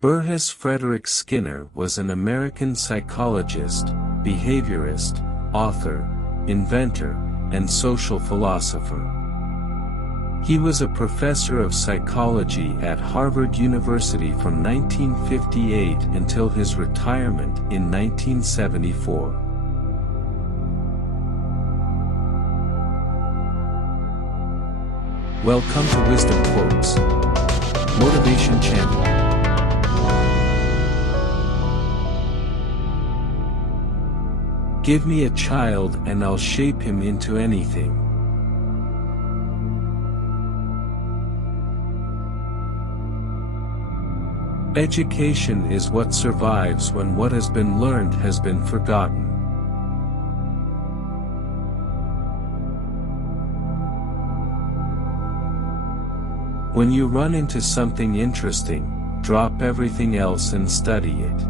Burrhus Frederic Skinner was an American psychologist, behaviorist, author, inventor, and social philosopher. He was a professor of psychology at Harvard University from 1958 until his retirement in 1974. Welcome to Wisdom Quotes, Motivation Channel. Give me a child and I'll shape him into anything. Education is what survives when what has been learned has been forgotten. When you run into something interesting, drop everything else and study it.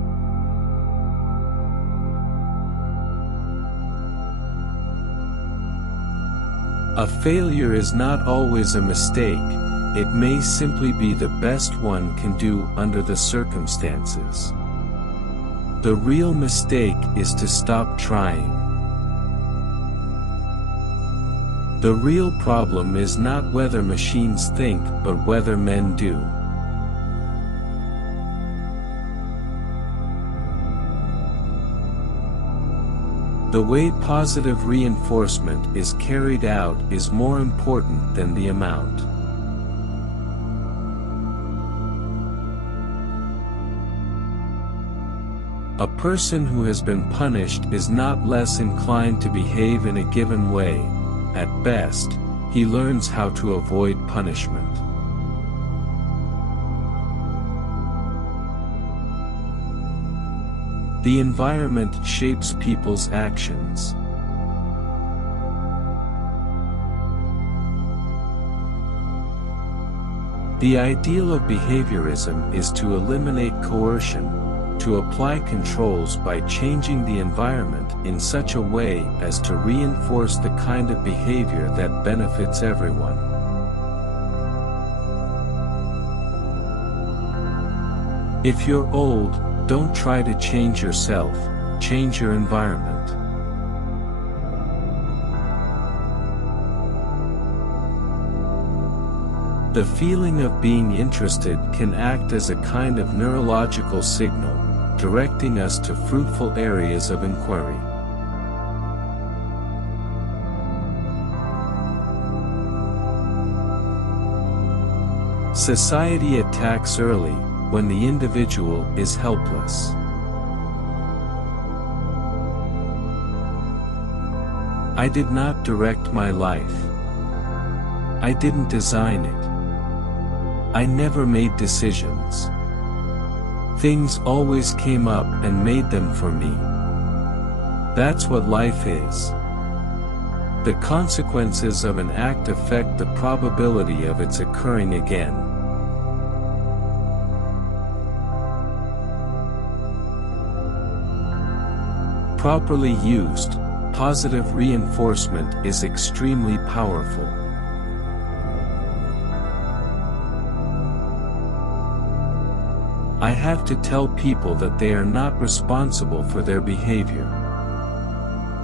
A failure is not always a mistake, it may simply be the best one can do under the circumstances. The real mistake is to stop trying. The real problem is not whether machines think but whether men do. The way positive reinforcement is carried out is more important than the amount. A person who has been punished is not less inclined to behave in a given way. At best, he learns how to avoid punishment. The environment shapes people's actions. The ideal of behaviorism is to eliminate coercion, to apply controls by changing the environment in such a way as to reinforce the kind of behavior that benefits everyone. If you're old, don't try to change yourself, change your environment. The feeling of being interested can act as a kind of neurological signal, directing us to fruitful areas of inquiry. Society attacks early, when the individual is helpless. I did not direct my life. I didn't design it. I never made decisions. Things always came up and made them for me. That's what life is. The consequences of an act affect the probability of its occurring again. Properly used, positive reinforcement is extremely powerful. I have to tell people that they are not responsible for their behavior.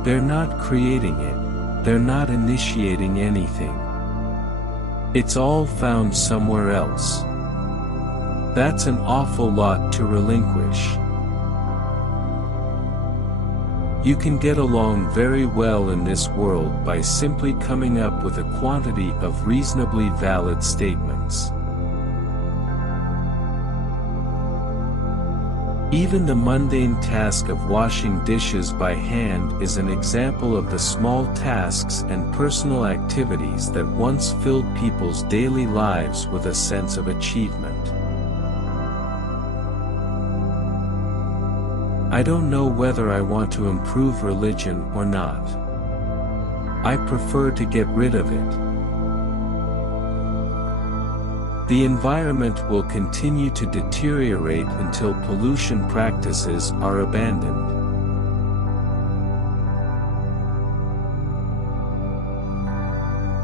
They're not creating it, they're not initiating anything. It's all found somewhere else. That's an awful lot to relinquish. You can get along very well in this world by simply coming up with a quantity of reasonably valid statements. Even the mundane task of washing dishes by hand is an example of the small tasks and personal activities that once filled people's daily lives with a sense of achievement. I don't know whether I want to improve religion or not. I prefer to get rid of it. The environment will continue to deteriorate until pollution practices are abandoned.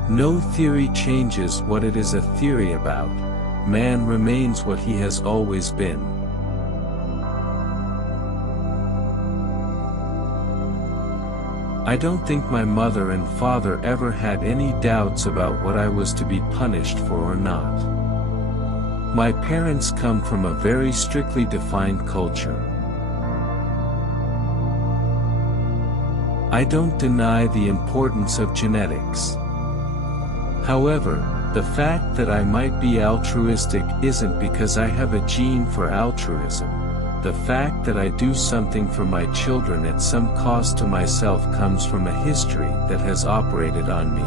No theory changes what it is a theory about. Man remains what he has always been. I don't think my mother and father ever had any doubts about what I was to be punished for or not. My parents come from a very strictly defined culture. I don't deny the importance of genetics. However, the fact that I might be altruistic isn't because I have a gene for altruism. The fact that I do something for my children at some cost to myself comes from a history that has operated on me.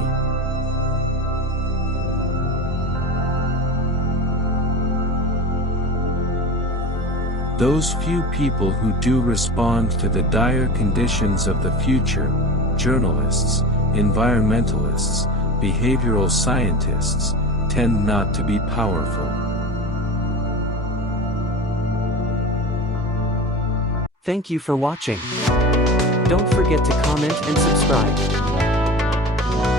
Those few people who do respond to the dire conditions of the future, journalists, environmentalists, behavioral scientists, tend not to be powerful. Thank you for watching. Don't forget to comment and subscribe.